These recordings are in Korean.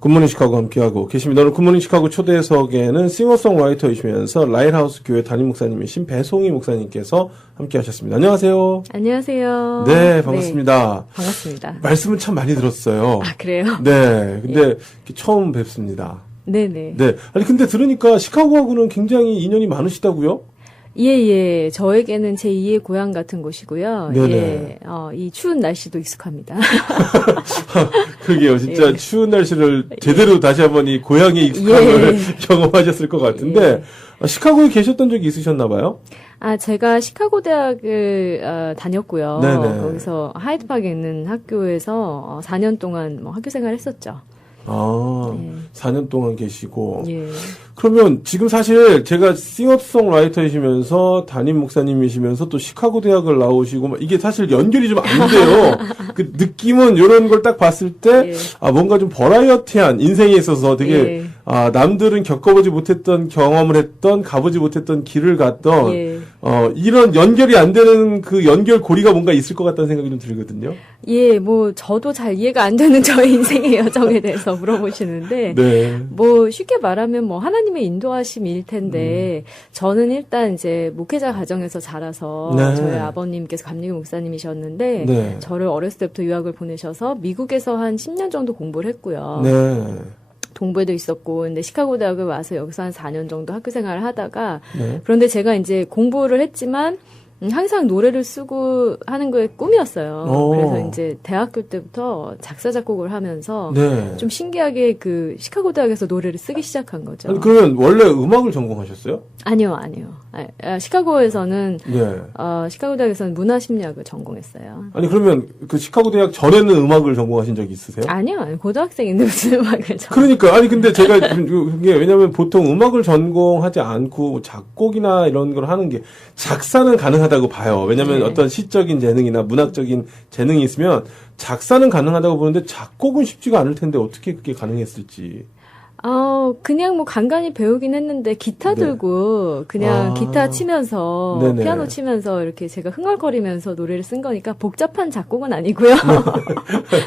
굿모닝 시카고 함께하고 계십니다. 오늘 굿모닝 시카고 초대석에는 싱어송라이터이시면서 라이트하우스 교회 담임 목사님이신 배송희 목사님께서 함께하셨습니다. 안녕하세요. 안녕하세요. 네, 반갑습니다. 네, 반갑습니다. 말씀은 참 많이 들었어요. 아, 그래요? 네, 근데 처음 뵙습니다. 네네. 네, 아니 근데 들으니까 시카고하고는 굉장히 인연이 많으시다고요? 예. 저에게는 제 2의 고향 같은 곳이고요. 네네. 예, 이 추운 날씨도 익숙합니다. 그게요, 진짜 예. 추운 날씨를 제대로 다시 한번 이 고향에 익숙함을 경험하셨을 것 같은데, 시카고에 계셨던 적이 있으셨나 봐요? 아, 제가 시카고 대학을 다녔고요. 네네. 거기서 하이드파크에 있는 학교에서 4년 동안 뭐 학교 생활을 했었죠. 아, 예. 4년 동안 계시고. 예. 그러면 지금 사실 제가 싱어송라이터이시면서 담임 목사님이시면서 또 시카고 대학을 나오시고 막 이게 사실 연결이 좀 안 돼요. 그 느낌은 이런 걸 딱 봤을 때 예. 뭔가 좀 버라이어티한 인생에 있어서 되게 예. 남들은 겪어보지 못했던 경험을 했던 가보지 못했던 길을 갔던 예. 이런 연결이 안 되는 그 연결고리가 뭔가 있을 것 같다는 생각이 좀 들거든요. 예, 뭐 저도 잘 이해가 안 되는 저의 인생의 여정에 대해서 물어보시는데 네. 뭐 쉽게 말하면 뭐 하나님의 인도하심일 텐데 저는 일단 이제 목회자 가정에서 자라서 네. 저희 아버님께서 감리교 목사님이셨는데 네. 저를 어렸을 때부터 유학을 보내셔서 미국에서 한 10년 정도 공부를 했고요. 네. 동부에도 있었고, 근데 시카고 대학을 와서 여기서 한 4년 정도 학교 생활을 하다가, 네. 그런데 제가 이제 공부를 했지만, 항상 노래를 쓰고 하는 게 꿈이었어요. 그래서 이제 대학교 때부터 작사, 작곡을 하면서, 네. 좀 신기하게 그 시카고 대학에서 노래를 쓰기 시작한 거죠. 아니, 그러면 원래 음악을 전공하셨어요? 아니요. 시카고에서는, 네. 시카고 대학에서는 문화심리학을 전공했어요. 아니, 그러면 그 시카고 대학 전에는 음악을 전공하신 적이 있으세요? 아니요. 고등학생인데 무슨 음악을 그러니까, 아니, 근데 제가 그게 왜냐면 보통 음악을 전공하지 않고 작곡이나 이런 걸 하는 게 작사는 가능하다고 봐요. 왜냐면 네. 어떤 시적인 재능이나 문학적인 재능이 있으면 작사는 가능하다고 보는데 작곡은 쉽지가 않을 텐데 어떻게 그게 가능했을지. 그냥 뭐 간간히 배우긴 했는데 기타 네. 들고 그냥 기타 치면서 네네. 피아노 치면서 이렇게 제가 흥얼거리면서 노래를 쓴 거니까 복잡한 작곡은 아니고요.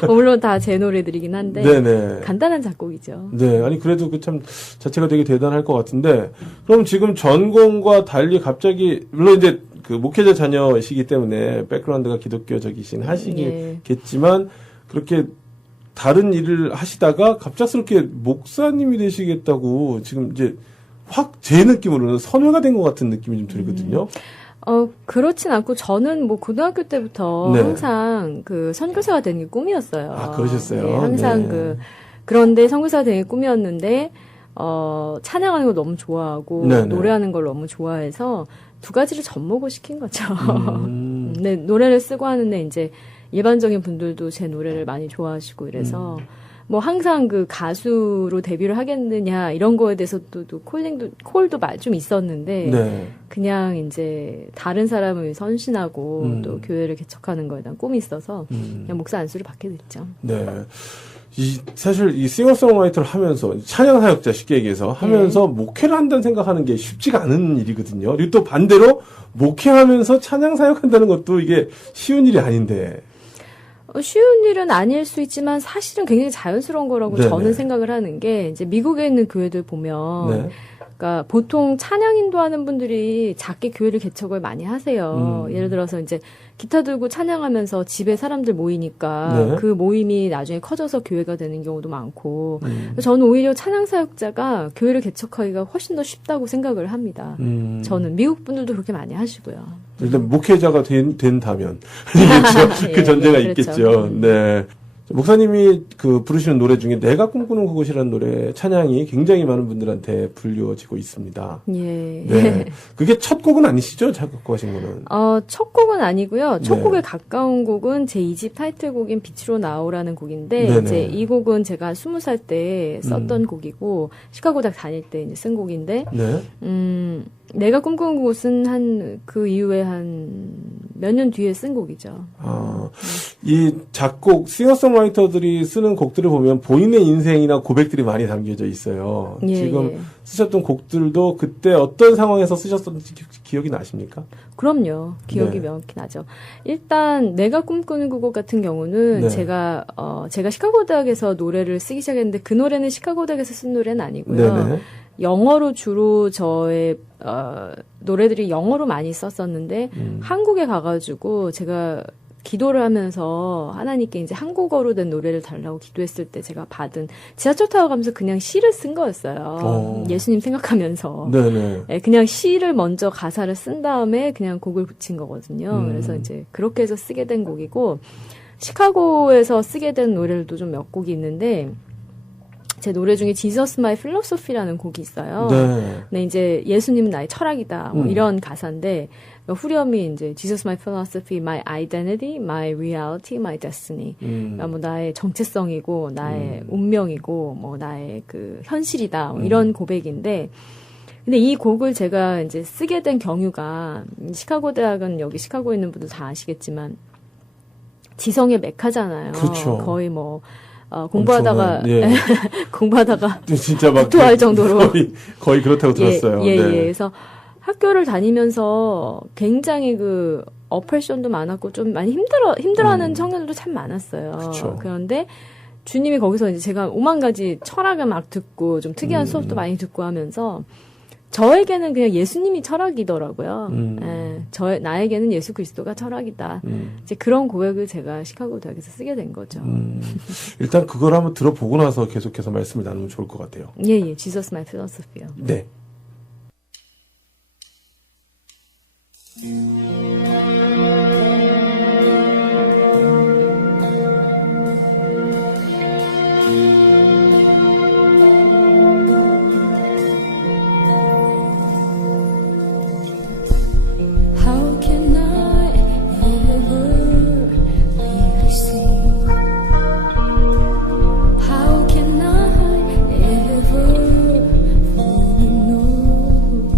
물론 다 제 노래들이긴 한데 네네. 간단한 작곡이죠. 네, 아니 그래도 그 참 자체가 되게 대단할 것 같은데 그럼 지금 전공과 달리 갑자기 물론 이제 그 목회자 자녀이시기 때문에 백그라운드가 기독교적이신 하시겠지만 그렇게 다른 일을 하시다가 갑작스럽게 목사님이 되시겠다고 지금 이제 확 제 느낌으로는 선회가 된 것 같은 느낌이 좀 들거든요. 그렇진 않고 저는 뭐 고등학교 때부터 네. 항상 그 선교사가 되는 게 꿈이었어요. 아, 그러셨어요? 네, 항상 네. 그런데 선교사가 되는 게 꿈이었는데 찬양하는 걸 너무 좋아하고 네네. 노래하는 걸 너무 좋아해서 두 가지를 접목을 시킨 거죠. 음. 네, 노래를 쓰고 하는데 이제 일반적인 분들도 제 노래를 많이 좋아하시고 이래서 뭐 항상 그 가수로 데뷔를 하겠느냐 이런 거에 대해서 또 콜도 좀 있었는데 네. 그냥 이제 다른 사람을 위해서 헌신하고 또 교회를 개척하는 거에 대한 꿈이 있어서 그냥 목사 안수를 받게 됐죠. 네. 사실 이 싱어송라이터를 하면서 찬양 사역자 쉽게 얘기해서 하면서 목회를 한다는 생각하는 게 쉽지가 않은 일이거든요. 그리고 또 반대로 목회하면서 찬양 사역한다는 것도 이게 쉬운 일이 아닌데. 쉬운 일은 아닐 수 있지만 사실은 굉장히 자연스러운 거라고 네네. 저는 생각을 하는 게 이제 미국에 있는 교회들 보면 네. 그러니까 보통 찬양 인도하는 분들이 작게 교회를 개척을 많이 하세요. 예를 들어서 이제 기타 들고 찬양하면서 집에 사람들 모이니까 네. 그 모임이 나중에 커져서 교회가 되는 경우도 많고 저는 오히려 찬양 사역자가 교회를 개척하기가 훨씬 더 쉽다고 생각을 합니다. 저는 미국 분들도 그렇게 많이 하시고요. 일단 목회자가 된다면 아니겠죠. 그 전제가 그렇죠. 있겠죠. 네. 목사님이 그 부르시는 노래 중에 내가 꿈꾸는 그곳이라는 노래 찬양이 굉장히 많은 분들한테 불려지고 있습니다. 예. 네. 그게 첫 곡은 아니시죠? 작곡하신 거는. 첫 곡은 아니고요. 첫 네. 곡에 가까운 곡은 제 2집 타이틀곡인 빛으로 나오라는 곡인데 네네. 이제 이 곡은 제가 20살 때 썼던 곡이고 시카고 대학 다닐 때 이제 쓴 곡인데 네. 내가 꿈꾸는 곳은 그 이후에 몇 년 뒤에 쓴 곡이죠. 이 작곡, 싱어송라이터들이 쓰는 곡들을 보면 본인의 인생이나 고백들이 많이 담겨져 있어요. 예, 지금 예. 쓰셨던 곡들도 그때 어떤 상황에서 쓰셨었는지 기억이 나십니까? 그럼요. 기억이 네. 명확히 나죠. 일단 내가 꿈꾸는 그곳 같은 경우는 네. 제가 시카고 대학에서 노래를 쓰기 시작했는데 그 노래는 시카고 대학에서 쓴 노래는 아니고요. 네네. 영어로 주로 저의 노래들이 영어로 많이 썼었는데 한국에 가가지고 제가 기도를 하면서 하나님께 이제 한국어로 된 노래를 달라고 기도했을 때 제가 받은 지하철 타고 가면서 그냥 시를 쓴 거였어요. 예수님 생각하면서. 네네. 네, 그냥 시를 먼저 가사를 쓴 다음에 그냥 곡을 붙인 거거든요. 그래서 이제 그렇게 해서 쓰게 된 곡이고 시카고에서 쓰게 된 노래들도 좀 몇 곡이 있는데 제 노래 중에 Jesus My Philosophy라는 곡이 있어요. 네. 네, 이제 예수님은 나의 철학이다. 뭐 이런 가사인데 후렴이 이제 Jesus My Philosophy, My Identity, My Reality, My Destiny. 그러니까 뭐 나의 정체성이고 나의 운명이고 뭐 나의 그 현실이다. 뭐 이런 고백인데 근데 이 곡을 제가 이제 쓰게 된 경유가 시카고 대학은 여기 시카고에 있는 분들 다 아시겠지만 지성의 메카잖아요. 그렇죠. 거의 뭐 공부하다가 예. 공부하다가 진짜 막 구토할 정도로 거의 그렇다고 들었어요. 예. 네. 그래서 학교를 다니면서 굉장히 그 어프레션도 많았고 좀 많이 힘들어하는 청년들도 참 많았어요. 그쵸. 그런데 주님이 거기서 이제 제가 5만 가지 철학을 막 듣고 좀 특이한 수업도 많이 듣고 하면서 저에게는 그냥 예수님이 철학이더라고요. 예, 나에게는 예수 그리스도가 철학이다. 이제 그런 고백을 제가 시카고 대학에서 쓰게 된 거죠. 일단 그걸 한번 들어보고 나서 계속해서 말씀을 나누면 좋을 것 같아요. 예, Jesus My Philosophy요. 네. How can I ever really see? How can I ever fully know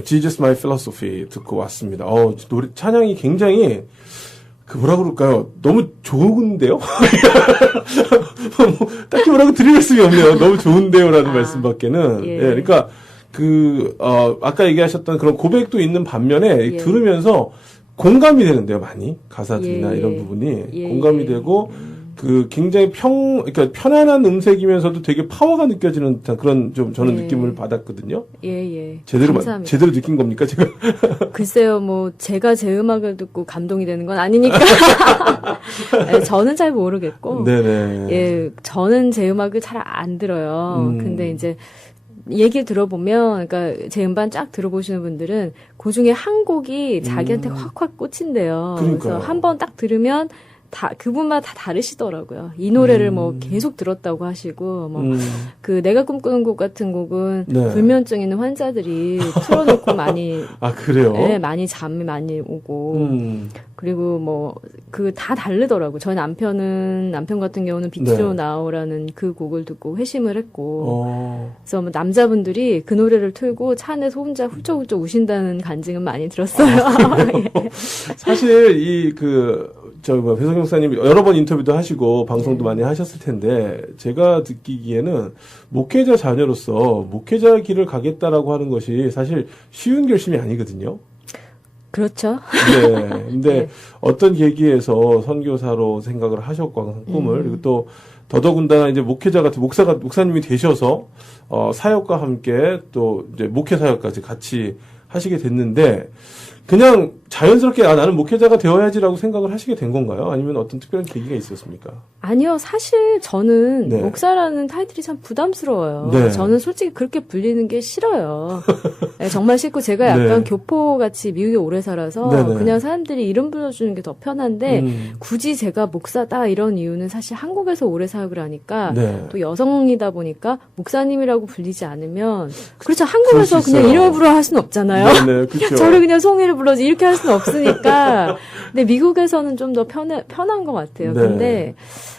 네, Jesus My Philosophy 듣고 왔습니다. 노래, 찬양이 굉장히, 뭐라 그럴까요? 너무 좋은데요? 뭐, 딱히 뭐라고 드릴 말씀이 없네요. 너무 좋은데요라는 말씀밖에는. 예. 그러니까, 아까 얘기하셨던 그런 고백도 있는 반면에, 예. 들으면서 공감이 되는데요, 많이. 가사들이나 예. 이런 부분이. 예. 공감이 되고, 굉장히 그러니까 편안한 음색이면서도 되게 파워가 느껴지는 듯한 그런 좀 저는 예. 느낌을 받았거든요. 예. 제대로 감사합니다. 제대로 느낀 겁니까, 제가? 글쎄요, 뭐, 제가 제 음악을 듣고 감동이 되는 건 아니니까. 네, 저는 잘 모르겠고. 네네. 예, 저는 제 음악을 잘 안 들어요. 근데 이제, 얘기 들어보면, 그러니까 제 음반 쫙 들어보시는 분들은 그 중에 한 곡이 자기한테 확확 꽂힌대요. 그러니까요. 그래서 한 번 딱 들으면 그분마다 다 다르시더라고요. 이 노래를 뭐 계속 들었다고 하시고, 내가 꿈꾸는 곡 같은 곡은 네. 불면증 있는 환자들이 틀어놓고 많이, 아, 그래요? 네, 많이 잠이 많이 오고, 그리고 다 다르더라고요. 저희 남편 같은 경우는 비트로 네. 나오라는 그 곡을 듣고 회심을 했고, 그래서 뭐 남자분들이 그 노래를 틀고 차 안에서 혼자 훌쩍훌쩍 우신다는 간증은 많이 들었어요. 예. 사실 배석영 목사님 여러 번 인터뷰도 하시고 방송도 많이 하셨을 텐데 제가 듣기에는 목회자 자녀로서 목회자 길을 가겠다라고 하는 것이 사실 쉬운 결심이 아니거든요. 그렇죠. 네. 근데 네. 어떤 계기에서 선교사로 생각을 하셨고 항상 꿈을 그리고 또 더더군다나 이제 목사님이 되셔서 사역과 함께 또 이제 목회 사역까지 같이 하시게 됐는데 그냥 자연스럽게 나는 목회자가 되어야지라고 생각을 하시게 된 건가요? 아니면 어떤 특별한 계기가 있었습니까? 아니요. 사실 저는 네. 목사라는 타이틀이 참 부담스러워요. 네. 저는 솔직히 그렇게 불리는 게 싫어요. 네, 정말 싫고 제가 약간 네. 교포같이 미국에 오래 살아서 네네. 그냥 사람들이 이름 불러주는 게 더 편한데 굳이 제가 목사다 이런 이유는 사실 한국에서 오래 사역을 하니까 네. 또 여성이다 보니까 목사님이라고 불리지 않으면 그렇죠. 한국에서 그럴 수 그냥 있어요. 이름을 불러 할 수는 없잖아요. 네, 그렇죠. 저를 그냥 송이를 불러지 이렇게 할 수는 없으니까. 근데 미국에서는 좀 더 편한 것 같아요. 네. 근데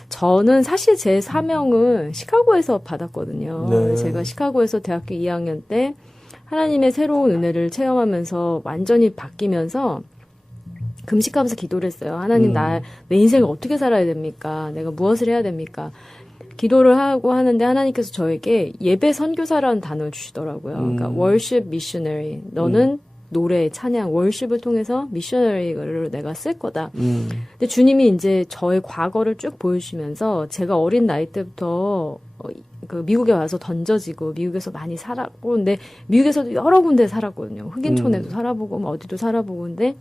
저는 사실 제 사명을 시카고에서 받았거든요. 네. 제가 시카고에서 대학교 2학년 때 하나님의 새로운 은혜를 체험하면서 완전히 바뀌면서 금식하면서 기도를 했어요. 하나님 내 인생을 어떻게 살아야 됩니까? 내가 무엇을 해야 됩니까? 기도를 하고 하는데 하나님께서 저에게 예배 선교사라는 단어를 주시더라고요. 그러니까 worship missionary. 너는 노래, 찬양, 월십을 통해서 미셔너리를 내가 쓸 거다. 근데 주님이 이제 저의 과거를 쭉 보여주시면서 제가 어린 나이 때부터 미국에 와서 던져지고 미국에서 많이 살았고 근데 미국에서도 여러 군데 살았거든요. 흑인촌에도 살아보고 뭐 어디도 살아보고 근데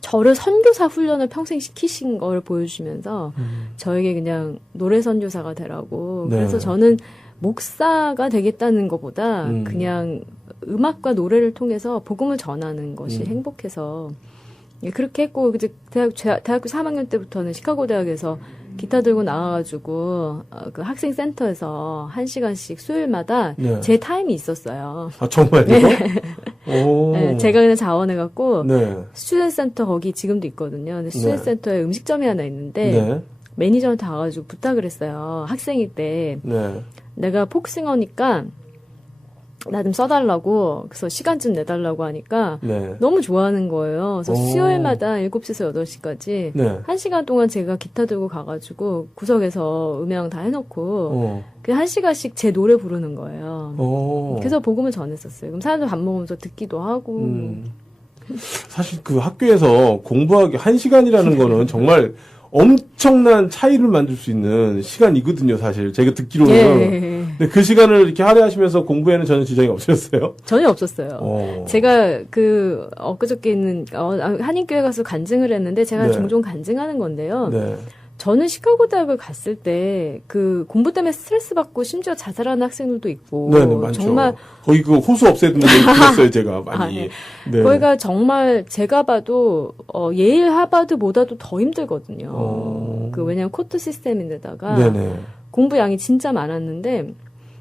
저를 선교사 훈련을 평생 시키신 걸 보여주시면서 저에게 그냥 노래 선교사가 되라고. 네. 그래서 저는 목사가 되겠다는 것보다 그냥 음악과 노래를 통해서 복음을 전하는 것이 행복해서 그렇게 했고 이제 대학교 3학년 때부터는 시카고 대학에서 기타 들고 나와가지고 그 학생 센터에서 1시간씩 수요일마다 네. 제 타임이 있었어요. 아 정말요? 오. 네, 제가 그냥 자원해갖고 네. 스튜던트 센터 거기 지금도 있거든요. 근데 스튜던트 네. 센터에 음식점이 하나 있는데 네. 매니저한테 가가지고 부탁을 했어요. 학생일 때 네. 내가 폭싱어니까 나 좀 써달라고 그래서 시간쯤 내달라고 하니까 네. 너무 좋아하는 거예요. 그래서 오. 수요일마다 7시에서 8시까지 네. 1시간 동안 제가 기타 들고 가가지고 구석에서 음향 다 해놓고 그 1시간씩 제 노래 부르는 거예요. 그래서 복음을 전했었어요. 그럼 사람들 밥 먹으면서 듣기도 하고 사실 그 학교에서 공부하기 1시간이라는 거는 정말 엄청난 차이를 만들 수 있는 시간이거든요, 사실. 제가 듣기로는. 예. 근데 그 시간을 이렇게 할애하시면서 공부에는 전혀 지장이 없으셨어요? 전혀 없었어요. 제가 엊그저께 있는 한인교회 가서 간증을 했는데 제가 네. 종종 간증하는 건데요. 네. 저는 시카고 대학을 갔을 때 그 공부 때문에 스트레스 받고 심지어 자살하는 학생들도 있고 네네, 많죠. 정말 거의 그 호수 없애는 얘기 들었어요, 제가 많이. 네. 네. 거기가 정말 제가 봐도 예일 하버드보다도 더 힘들거든요. 왜냐면 코트 시스템인데다가 네네. 공부량이 진짜 많았는데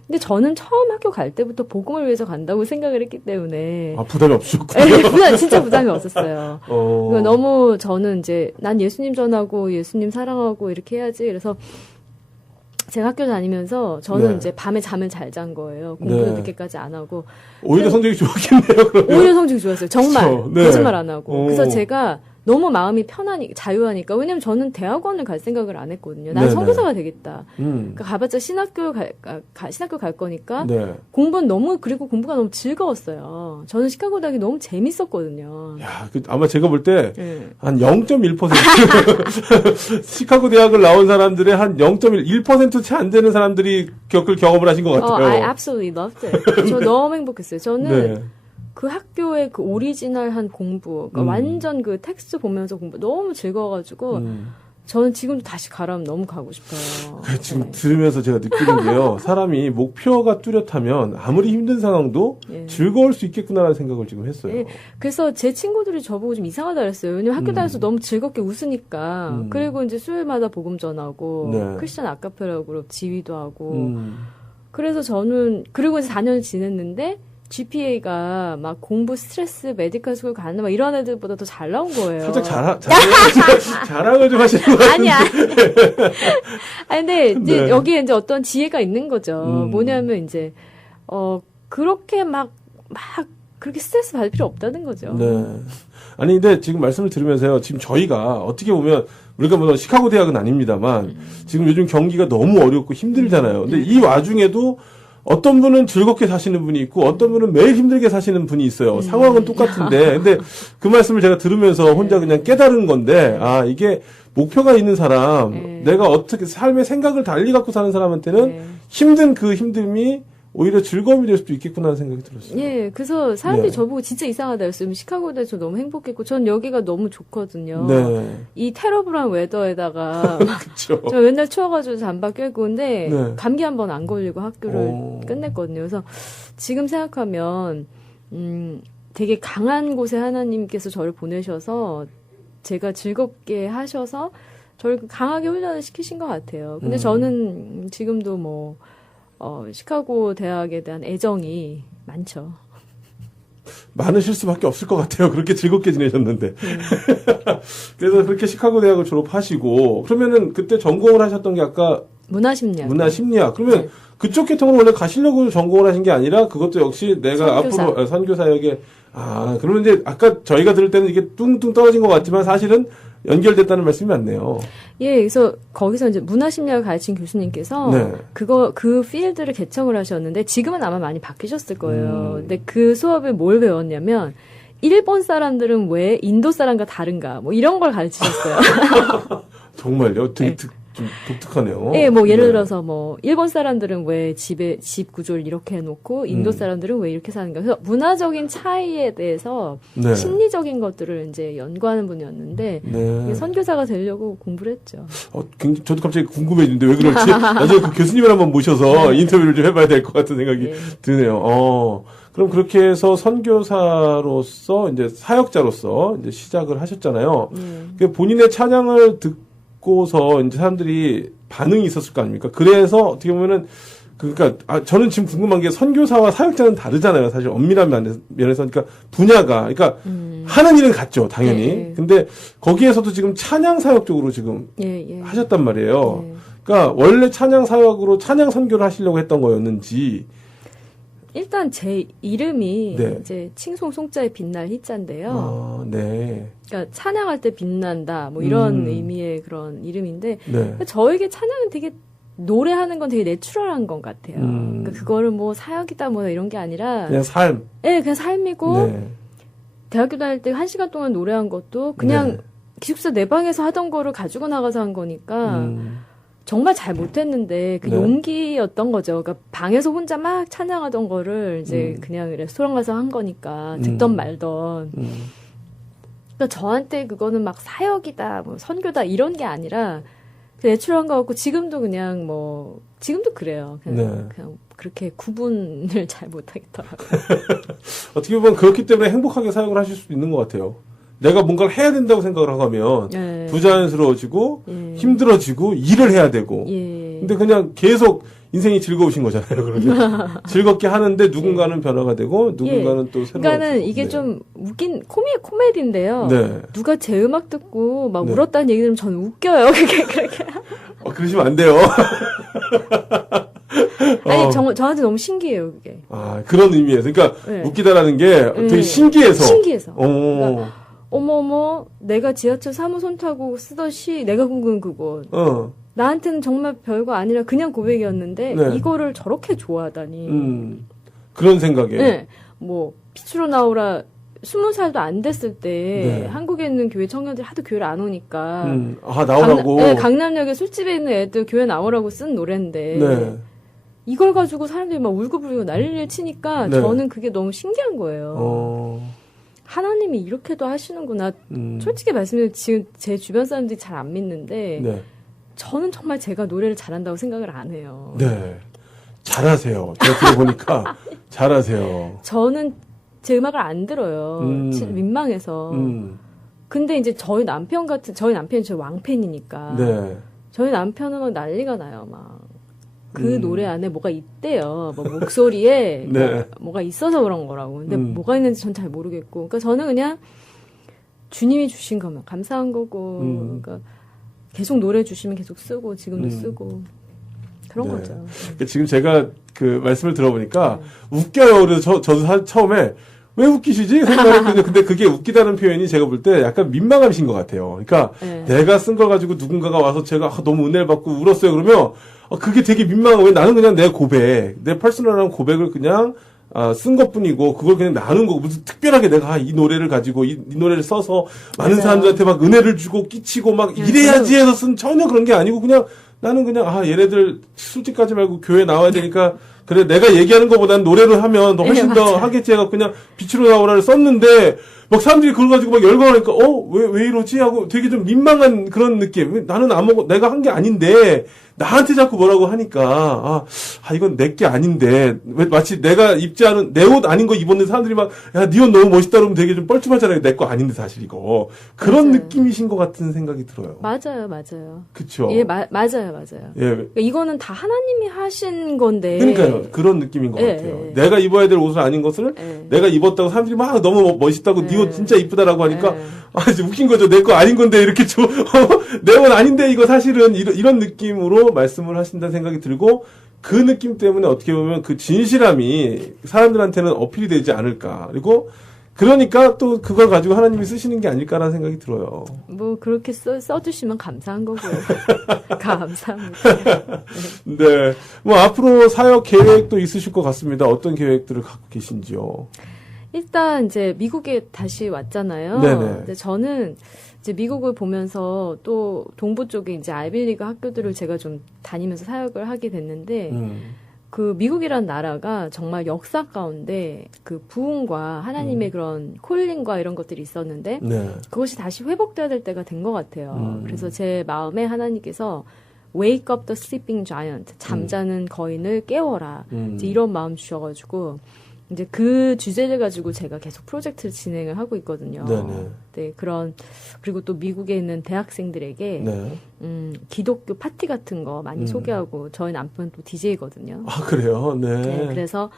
근데 저는 처음 학교 갈 때부터 복음을 위해서 간다고 생각을 했기 때문에 아, 부담이 없으셨군요. 네, 진짜 부담이 없었어요. 너무 저는 이제 난 예수님 전하고 예수님 사랑하고 이렇게 해야지. 그래서 제가 학교 다니면서 저는 네. 이제 밤에 잠을 잘 잔 거예요. 공부 네. 늦게까지 안 하고. 오히려 성적이 좋았겠네요. 그러면. 오히려 성적이 좋았어요. 정말. 그쵸. 네. 거짓말 안 하고. 오. 그래서 제가 너무 마음이 자유하니까. 왜냐면 저는 대학원을 갈 생각을 안 했거든요. 난 네네. 선교사가 되겠다. 음. 그러니까 가봤자 신학교 갈 거니까. 네. 그리고 공부가 너무 즐거웠어요. 저는 시카고 대학이 너무 재밌었거든요. 야, 아마 제가 볼 때 네. 한 0.1% 시카고 대학을 나온 사람들의 한 0.1% 채 안 되는 사람들이 경험을 하신 것 같아요. I absolutely loved it. 저 너무 행복했어요. 저는 네. 그 학교의 그 오리지널한 공부, 그러니까 완전 그 텍스트 보면서 공부 너무 즐거워가지고 저는 지금도 다시 가라면 너무 가고 싶어요. 지금 네. 들으면서 제가 느끼는 게요. 사람이 목표가 뚜렷하면 아무리 힘든 상황도 예. 즐거울 수 있겠구나라는 생각을 지금 했어요. 예. 그래서 제 친구들이 저보고 좀 이상하다 그랬어요. 왜냐면 학교 다녀서 너무 즐겁게 웃으니까. 그리고 이제 수요일마다 복음 전하고 네. 크리스천 아카펠라 그룹 지휘도 하고. 음. 그래서 저는 그리고 이제 4년을 지냈는데 GPA가 막 공부 스트레스 메디컬 스쿨 가는 막 이런 애들보다 더 잘 나온 거예요. 살짝 자랑을 좀 하시는 것 같은데. 아니야. 아니 근데 이제 네. 여기에 이제 어떤 지혜가 있는 거죠. 음. 뭐냐면 이제 그렇게 막 그렇게 스트레스 받을 필요 없다는 거죠. 네. 아니 근데 지금 말씀을 들으면서요. 지금 저희가 어떻게 보면 우리가 뭐 시카고 대학은 아닙니다만 지금 요즘 경기가 너무 어렵고 힘들잖아요. 근데 이 와중에도 어떤 분은 즐겁게 사시는 분이 있고 어떤 분은 매일 힘들게 사시는 분이 있어요. 상황은 똑같은데. 근데 그 말씀을 제가 들으면서 혼자 그냥 깨달은 건데 아, 이게 목표가 있는 사람, 네. 내가 어떻게 삶의 생각을 달리 갖고 사는 사람한테는 네. 힘든 그 힘듦이 오히려 즐거움이 될 수도 있겠구나 하는 생각이 들었어요. 예, 그래서 사람들이 네. 저보고 진짜 이상하다 했어요. 시카고에서 너무 행복했고, 전 여기가 너무 좋거든요. 네. 이 테러블한 웨더에다가 그렇죠. 저 맨날 추워가지고 잠바 껴입고 근데 네. 감기 한 번 안 걸리고 학교를 오. 끝냈거든요. 그래서 지금 생각하면 되게 강한 곳에 하나님께서 저를 보내셔서 제가 즐겁게 하셔서 저를 강하게 훈련을 시키신 것 같아요. 근데 저는 지금도 뭐 시카고 대학에 대한 애정이 많죠. 많으실 수밖에 없을 것 같아요. 그렇게 즐겁게 지내셨는데. 그래서 그렇게 시카고 대학을 졸업하시고 그러면은 그때 전공을 하셨던 게 아까 문화심리학. 문화심리학. 그러면 네. 그쪽 계통으로 원래 가시려고 전공을 하신 게 아니라 그것도 역시 내가 선교사. 앞으로 선교사역에 그러면 이제 아까 저희가 들을 때는 이게 뚱뚱 떨어진 것 같지만 사실은 연결됐다는 말씀이 맞네요. 예, 그래서 거기서 이제 문화심리학을 가르친 교수님께서 네. 그 필드를 개척을 하셨는데 지금은 아마 많이 바뀌셨을 거예요. 근데 그 수업에 뭘 배웠냐면 일본 사람들은 왜 인도 사람과 다른가 뭐 이런 걸 가르치셨어요. 정말요? 되게 네. 좀 독특하네요. 예, 뭐 예를 네. 들어서 뭐 일본 사람들은 왜 집 구조를 이렇게 해놓고 인도 사람들은 왜 이렇게 사는가. 그래서 문화적인 차이에 대해서 네. 심리적인 것들을 이제 연구하는 분이었는데 네. 선교사가 되려고 공부를 했죠. 굉장히 저도 갑자기 궁금해지는데 왜 그럴지 나중에 그 교수님을 한번 모셔서 인터뷰를 좀 해봐야 될 것 같은 생각이 예. 드네요. 그럼 그렇게 해서 선교사로서 이제 사역자로서 이제 시작을 하셨잖아요. 그 본인의 찬양을 듣고서 이제 사람들이 반응이 있었을 거 아닙니까? 그래서 어떻게 보면은 그러니까 저는 지금 궁금한 게 선교사와 사역자는 다르잖아요. 사실 엄밀한 면에서 그러니까 분야가 그러니까 하는 일은 같죠, 당연히. 예. 근데 거기에서도 지금 찬양 사역 쪽으로 지금 예. 하셨단 말이에요. 예. 그러니까 원래 찬양 사역으로 찬양 선교를 하시려고 했던 거였는지. 일단 제 이름이 네. 이제 칭송 송자의 빛날 희자인데요. 네. 그러니까 찬양할 때 빛난다 뭐 이런 의미의 그런 이름인데 네. 저에게 찬양은 되게 노래하는 건 되게 내추럴한 것 같아요. 음. 그러니까 그거를 뭐 사역이다 뭐 이런 게 아니라 그냥 삶. 네, 그냥 삶이고 네. 대학교 다닐 때 1시간 동안 노래한 것도 그냥 네. 기숙사 내 방에서 하던 거를 가지고 나가서 한 거니까 정말 잘 못했는데 그 네. 용기였던 거죠. 그러니까 방에서 혼자 막 찬양하던 거를 이제 그냥 레스토랑 가서 한 거니까 듣던 말던. 그러니까 저한테 그거는 막 사역이다, 뭐 선교다 이런 게 아니라 내추럴한 거 같고 지금도 그냥 뭐 지금도 그래요. 그냥 그렇게 구분을 잘 못하겠더라고요. 어떻게 보면 그렇기 때문에 행복하게 사역을 하실 수도 있는 것 같아요. 내가 뭔가를 해야 된다고 생각을 하면 예. 부자연스러워지고 예. 힘들어지고 일을 해야 되고. 예. 근데 그냥 계속 인생이 즐거우신 거잖아요. 그러면 즐겁게 하는데 누군가는 변화가 되고 누군가는 또 새로운. 그러니까는 이게 좀 웃긴 코미디인데요. 네. 누가 제 음악 듣고 막 네. 울었다는 얘기 들으면 저는 웃겨요. 그게 그렇게. 그러시면 안 돼요. 아니, 저한테 너무 신기해요, 그게. 아, 그런 의미에서. 그러니까, 네. 웃기다라는 게 되게 신기해서. 신기해서. 어. 어머머, 내가 지하철 3호선 타고 쓰던 시, 내가 궁금한 그거. 나한테는 정말 별거 아니라 그냥 고백이었는데, 네. 이거를 저렇게 좋아하다니. 그런 생각에. 네. 뭐, 빛으로 나오라, 20살도 안 됐을 때, 네. 한국에 있는 교회 청년들이 하도 교회를 안 오니까. 아, 나오라고? 강남역에 술집에 있는 애들 교회 나오라고 쓴 노래인데. 네. 이걸 가지고 사람들이 막 울고불고 난리를 치니까 네. 저는 그게 너무 신기한 거예요. 하나님이 이렇게도 하시는구나. 솔직히 말씀드리면 지금 제 주변 사람들이 잘 안 믿는데 네. 저는 정말 제가 노래를 잘한다고 생각을 안 해요. 네. 잘하세요. 제가 들어보니까 잘하세요. 저는 제 음악을 안 들어요. 민망해서. 근데 이제 저희 남편이 제 왕팬이니까. 네. 저희 남편은 막 난리가 나요. 막. 그 노래 안에 뭐가 있대요. 뭐 목소리에 네. 뭐가 있어서 그런 거라고. 근데 뭐가 있는지 전 잘 모르겠고. 그러니까 저는 그냥 주님이 주신 거면 감사한 거고. 그러니까 계속 노래 주시면 계속 쓰고 지금도 쓰고 그런 네. 거죠. 그러니까 지금 제가 그 말씀을 들어보니까 웃겨요. 그래서 저도 처음에 왜 웃기시지? 생각했거든요. 근데 그게 웃기다는 표현이 제가 볼 때 약간 민망함이신 것 같아요. 그러니까 네. 내가 쓴 걸 가지고 누군가가 와서 제가 너무 은혜를 받고 울었어요. 그러면 그게 되게 민망하고 왜 나는 그냥 내 고백, 내 퍼스널한 고백을 그냥 쓴 것뿐이고 그걸 그냥 나눈 거고 무슨 특별하게 내가 이 노래를 가지고 이 노래를 써서 많은 맞아요. 사람들한테 막 은혜를 주고 끼치고 막 이래야지 해서 쓴 전혀 그런 게 아니고 그냥 나는 그냥 얘네들 술집 가지 말고 교회 나와야 되니까 그래 내가 얘기하는 것보다는 노래를 하면 더 훨씬 더 하겠지 해서 그냥 빛으로 나오라를 썼는데 막 사람들이 그걸 가지고 막 열광하니까 왜 이러지 하고 되게 좀 민망한 그런 느낌. 나는 내가 한 게 아닌데 나한테 자꾸 뭐라고 하니까 이건 내 게 아닌데 왜 마치 내가 입지 않은 내 옷 아닌 거 입었는데 사람들이 막 야 네 옷 너무 멋있다 그러면 되게 좀 뻘쭘하잖아요. 내 거 아닌데 사실 이거 그런 맞아요. 느낌이신 것 같은 생각이 들어요. 맞아요. 그쵸? 예, 맞아요. 예. 그러니까 이거는 다 하나님이 하신 건데. 그러니까요. 그런 느낌인 것 예, 같아요. 예. 내가 입어야 될 옷을 아닌 것을 예. 내가 입었다고 사람들이 막 너무 멋있다고 네 옷 진짜 이쁘다라고 하니까 예. 이제 웃긴 거죠. 내 거 아닌 건데 이렇게 내 옷 아닌데 이거 사실은 이런 느낌으로 말씀을 하신다는 생각이 들고 그 느낌 때문에 어떻게 보면 그 진실함이 사람들한테는 어필이 되지 않을까. 그리고 그러니까 또 그걸 가지고 하나님이 쓰시는 게 아닐까라는 생각이 들어요. 뭐 그렇게 써주시면 감사한 거고요. 감사합니다. 네. 뭐 앞으로 사역 계획도 있으실 것 같습니다. 어떤 계획들을 갖고 계신지요? 일단 이제 미국에 다시 왔잖아요. 네네. 근데 저는 이제 미국을 보면서 또 동부 쪽에 이제 아이비리그 학교들을 제가 좀 다니면서 사역을 하게 됐는데 그 미국이란 나라가 정말 역사 가운데 그 부흥과 하나님의 그런 콜링과 이런 것들이 있었는데 네. 그것이 다시 회복돼야 될 때가 된 것 같아요. 그래서 제 마음에 하나님께서 Wake up the sleeping giant, 잠자는 거인을 깨워라. 이제 이런 마음 주셔가지고 이제 그 주제를 가지고 제가 계속 프로젝트를 진행을 하고 있거든요. 네네. 네, 그리고 또 미국에 있는 대학생들에게 네. 기독교 파티 같은 거 많이 소개하고 저희 남편은 또 DJ거든요. 아, 그래요? 네. 네, 그래서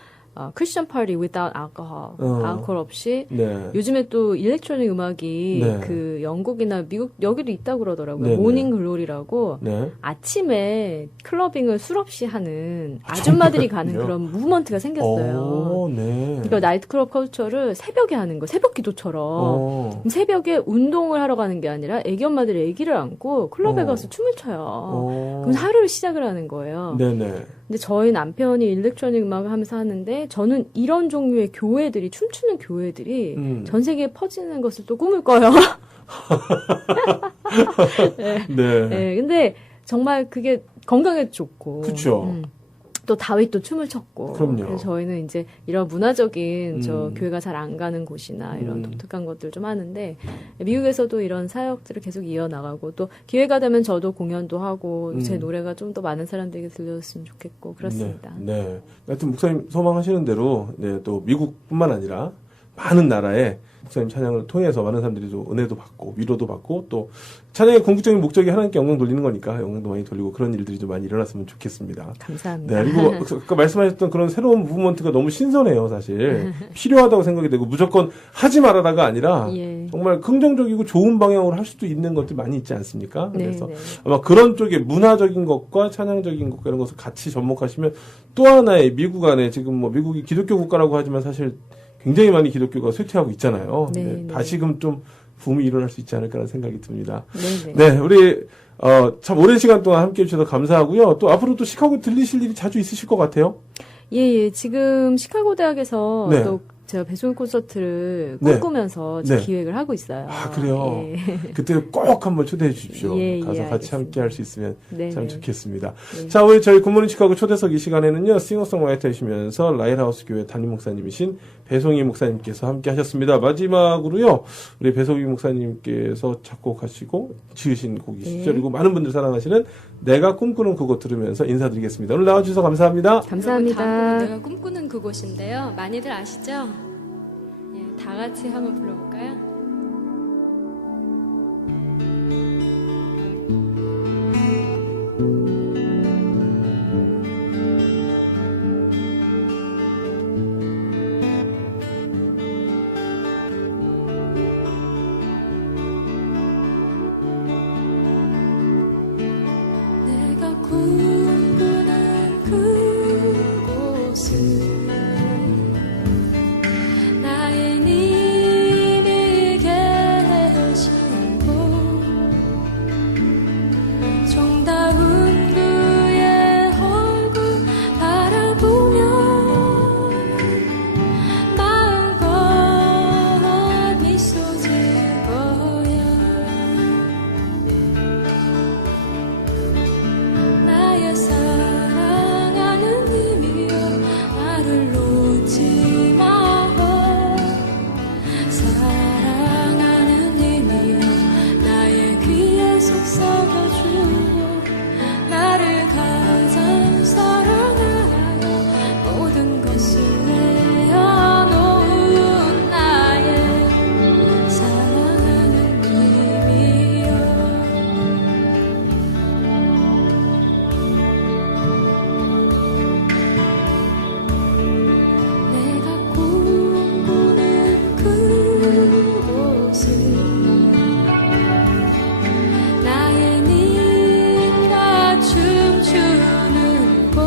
크리스천 파티 without alcohol, 알코올 없이 네. 요즘에 또 일렉트로닉 음악이 네. 그 영국이나 미국 여기도 있다고 그러더라고요. 네네. 모닝 글로리라고 네. 아침에 클러빙을 술 없이 하는 아줌마들이 가는 그래요? 그런 무브먼트가 생겼어요. 네. 그러니까 나이트클럽 컬처를 새벽에 하는 거, 새벽 기도처럼. 그럼 새벽에 운동을 하러 가는 게 아니라 애기 엄마들이 애기를 안고 클럽에 가서 춤을 춰요. 그럼 하루를 시작을 하는 거예요. 네네. 근데 저희 남편이 일렉트로닉 음악을 하면서 하는데 저는 이런 종류의 교회들이 춤추는 교회들이 전 세계에 퍼지는 것을 또 꿈을 꿔요. 네. 네. 네. 근데 정말 그게 건강에 좋고. 그쵸. 또 다윗도 춤을 췄고. 그럼요. 그래서 저희는 이제 이런 문화적인 저 교회가 잘 안 가는 곳이나 이런 독특한 것들 좀 하는데 미국에서도 이런 사역들을 계속 이어나가고 또 기회가 되면 저도 공연도 하고 제 노래가 좀 더 많은 사람들에게 들려줬으면 좋겠고 그렇습니다. 네. 하여튼 목사님 소망하시는 대로 네, 또 미국뿐만 아니라 많은 나라에 목사님 찬양을 통해서 많은 사람들이 또 은혜도 받고 위로도 받고 또 찬양의 궁극적인 목적이 하나님께 영광 돌리는 거니까 영광도 많이 돌리고 그런 일들이 좀 많이 일어났으면 좋겠습니다. 감사합니다. 네, 그리고 아까 말씀하셨던 그런 새로운 무브먼트가 너무 신선해요, 사실. 필요하다고 생각이 되고 무조건 하지 말아라가 아니라 예. 정말 긍정적이고 좋은 방향으로 할 수도 있는 것들이 많이 있지 않습니까? 네, 그래서 네. 아마 그런 쪽에 문화적인 것과 찬양적인 것과 이런 것을 같이 접목하시면 또 하나의 미국 안에 지금 뭐 미국이 기독교 국가라고 하지만 사실 굉장히 많이 기독교가 쇠퇴하고 있잖아요. 네, 네, 네. 다시금 좀 붐이 일어날 수 있지 않을까라는 생각이 듭니다. 네네. 네, 우리 참 오랜 시간 동안 함께해 주셔서 감사하고요. 또 앞으로 또 시카고 들리실 일이 자주 있으실 것 같아요. 예. 지금 시카고 대학에서 네. 또 제가 배송 콘서트를 네. 꿈꾸면서 지금 네. 기획을 하고 있어요. 아, 그래요? 예. 그때 꼭 한번 초대해 주십시오. 예, 가서 같이 알겠습니다. 함께 할 수 있으면 네, 참 네. 좋겠습니다. 네. 자, 오늘 저희 굿모닝 시카고 초대석 이 시간에는요, 싱어송라이터이시면서 라이트하우스 교회 담임 목사님이신 배송희 목사님께서 함께 하셨습니다. 마지막으로요, 우리 배송희 목사님께서 작곡하시고 지으신 곡이시죠. 네. 그리고 많은 분들 사랑하시는 내가 꿈꾸는 그곳 들으면서 인사드리겠습니다. 오늘 나와주셔서 감사합니다. 감사합니다. 여러분, 다음 곡은 내가 꿈꾸는 그곳인데요. 많이들 아시죠? 예, 다 같이 한번 불러볼까요? 내가 꿈꾸는 그곳은 나의 님이 계신 곳 정다운 그의 얼굴 바라보며 마음껏 미소 질 거야 나의 사랑하는 님이여 나를 놓지 마오 사랑하는 님이여 나의 귀에 속삭여주고 나를 가장 사랑하여 모든 것을 내어놓은 나의 사랑하는 님이여 내가 꿈꾸는 그곳은 나의 님과 춤추는 곳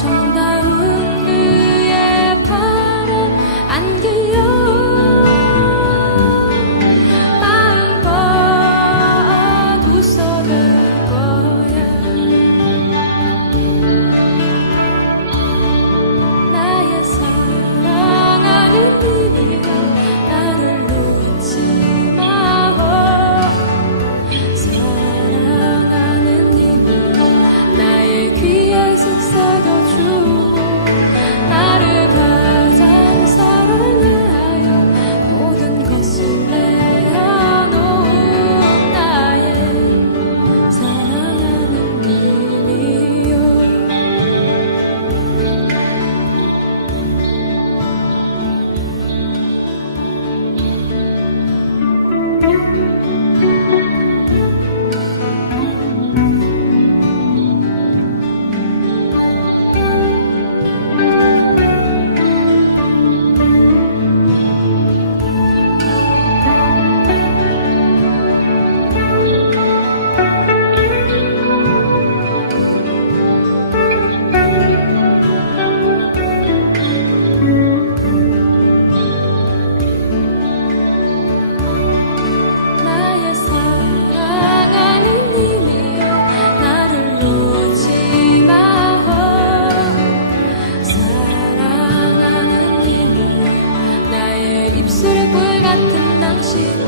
정다운 그의 팔에 안기려 마음껏 웃어댈 거야 나의 사랑하는 님이여 나를 놓지 마오 사랑하는 님이여 나의 귀에 속삭여주고 나를 가장 사랑하여 모든 것을 내어놓은 나의 사랑하는 님이여 나의 사랑하는 님이여 나를 놓지 마오 사랑하는 님이여 나의 입술의 꿀 같은 당신을